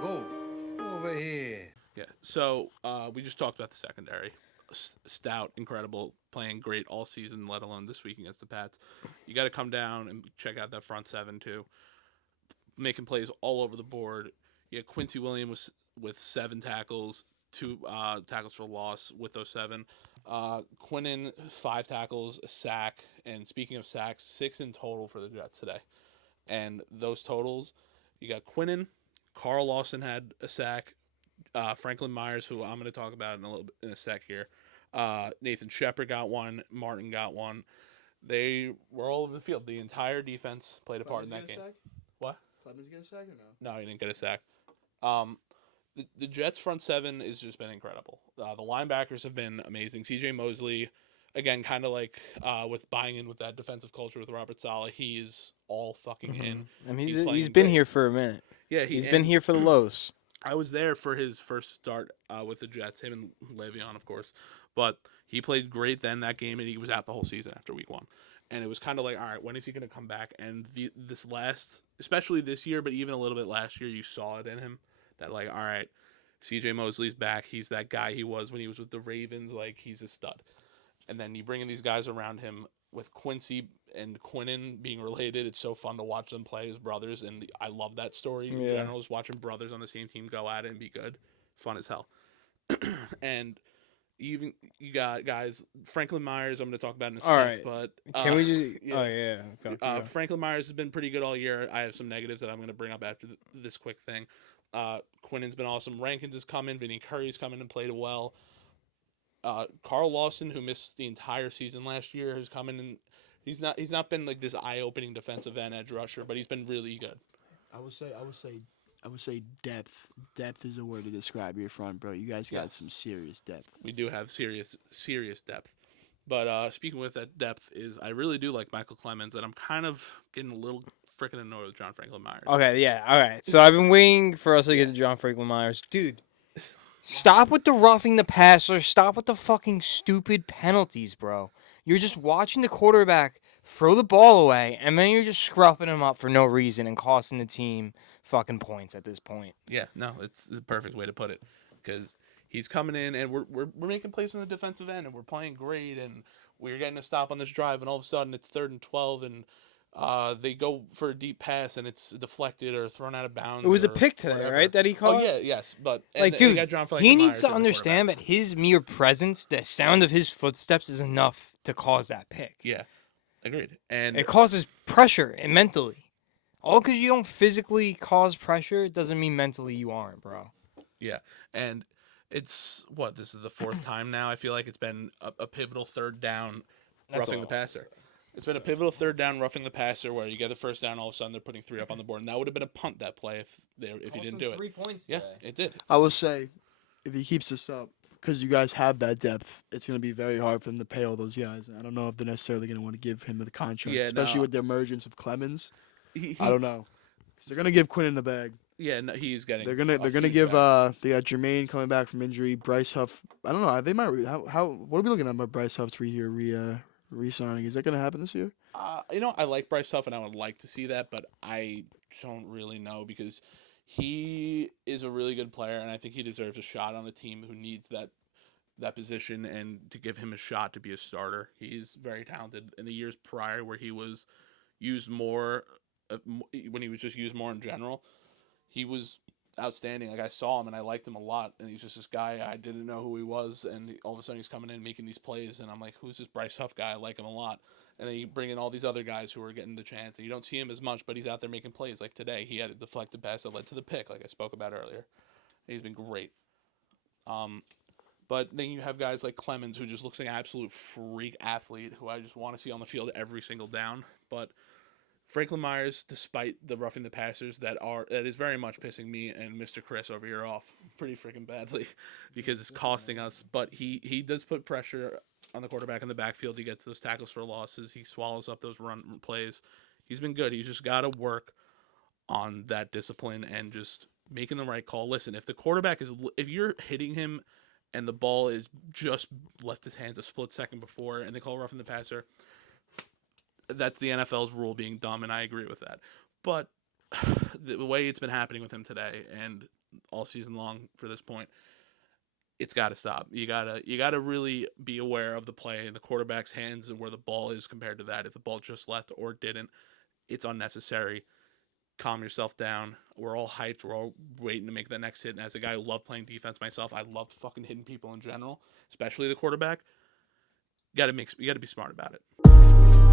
go over here. Yeah. So we just talked about the secondary. Stout, incredible, playing great all season, let alone this week against the Pats. You got to come down and check out that front seven too, making plays all over the board. You had Quincy Williams with 7 tackles, 2 tackles for loss with those 7. Quinnen 5 tackles, a sack, and speaking of sacks, 6 in total for the Jets today. And those totals, you got Quinnen, Carl Lawson had a sack, Franklin Myers, who I'm going to talk about in a sec here. Nathan Shepard got one. Martin got one. They were all over the field. The entire defense played a part in that game. What? Clemens get a sack or no? No, he didn't get a sack. The Jets' front seven has just been incredible. The linebackers have been amazing. C.J. Mosley, again, kind of like with buying in with that defensive culture with Robert Saleh, he is all fucking in. I mean, He's been great. here for a minute. Yeah, He's been here for the lows. I was there for his first start with the Jets, him and Le'Veon, of course. But he played great then that game, and he was out the whole season after week 1. And it was kind of like, all right, when is he going to come back? And this last, especially this year, but even a little bit last year, you saw it in him that, like, all right, C.J. Mosley's back. He's that guy he was when he was with the Ravens. Like, he's a stud. And then you bring in these guys around him with Quincy and Quinnen being related. It's so fun to watch them play as brothers, and I love that story in general, just watching brothers on the same team go at it and be good. Fun as hell. And even you got guys, Franklin Myers, I'm going to talk about in a sec. Right. But Can we just... yeah. Oh, yeah. Okay. Franklin Myers has been pretty good all year. I have some negatives that I'm going to bring up after this quick thing. Quinnen's been awesome. Rankins is coming. Vinny Curry's coming and played well. Carl Lawson, who missed the entire season last year, has come in and he's not been like this eye-opening defensive end edge rusher, but he's been really good. I would say depth. Depth is a word to describe your front, bro. You guys got some serious depth. We do have serious depth. But speaking with that depth is I really do like Michael Clemens, and I'm kind of getting a little freaking annoyed with John Franklin Myers. Okay, yeah, all right. So I've been waiting for us to get to John Franklin Myers. Dude, stop with the roughing the passer. Stop with the fucking stupid penalties, bro. You're just watching the quarterback throw the ball away, and then you're just scruffing him up for no reason and costing the team fucking points at this point. Yeah, no, it's the perfect way to put it, because he's coming in and we're making plays on the defensive end and we're playing great and we're getting a stop on this drive and all of a sudden it's 3rd and 12 and they go for a deep pass and it's deflected or thrown out of bounds. It was a pick today, whatever. right, that he called? Oh, yeah, yes. But like, dude, got John he needs Myers to as the understand that quarterback. his mere presence, the sound of his footsteps is enough to cause that pick. Yeah, agreed. And It causes pressure and mentally. All because you don't physically cause pressure, it doesn't mean mentally you aren't, bro. yeah, and it's, this is the 4th time now. I feel like it's been a pivotal 3rd down roughing the passer. It's been a pivotal 3rd down roughing the passer where you get the first down, all of a sudden they're putting 3 up on the board, and that would have been a punt, that play, if he didn't do it. 3 points Yeah, it did. I will say, if he keeps this up, because you guys have that depth, it's going to be very hard for them to pay all those guys. I don't know if they're necessarily going to want to give him the contract, especially with the emergence of Clemens. I don't know, because they're going to give Quinnen the bag. Yeah, no, he's getting. They're gonna give they got Jermaine coming back from injury. Bryce Huff. I don't know. They might. What are we looking at about Bryce Huff's re-signing? Is that gonna happen this year? I like Bryce Huff and I would like to see that, but I don't really know because he is a really good player and I think he deserves a shot on a team who needs that position and to give him a shot to be a starter. He's very talented. In the years prior where he was used more, when he was just used more in general, he was outstanding. Like, I saw him and I liked him a lot, and he's just this guy I didn't know who he was, and all of a sudden he's coming in making these plays, and I'm like, who's this Bryce Huff guy? I like him a lot. And then you bring in all these other guys who are getting the chance, and you don't see him as much, but he's out there making plays. Like today, he had a deflected pass that led to the pick, like I spoke about earlier. And he's been great. But then you have guys like Clemens, who just looks like an absolute freak athlete, who I just want to see on the field every single down. But Franklin Myers, despite the roughing the passers that is very much pissing me and Mr. Chris over here off pretty freaking badly because it's costing us. But he does put pressure on the quarterback in the backfield. He gets those tackles for losses. He swallows up those run plays. He's been good. He's just got to work on that discipline and just making the right call. Listen, if you're hitting him and the ball is just left his hands a split second before and they call roughing the passer, that's the NFL's rule being dumb, and I agree with that. But the way it's been happening with him today, and all season long for this point. It's got to stop. You gotta really be aware of the play in the quarterback's hands and where the ball is compared to that. If the ball just left or didn't, it's unnecessary. Calm yourself down. We're all hyped. We're all waiting to make the next hit. And as a guy who loved playing defense myself, I loved fucking hitting people in general, especially the quarterback. You gotta be smart about it.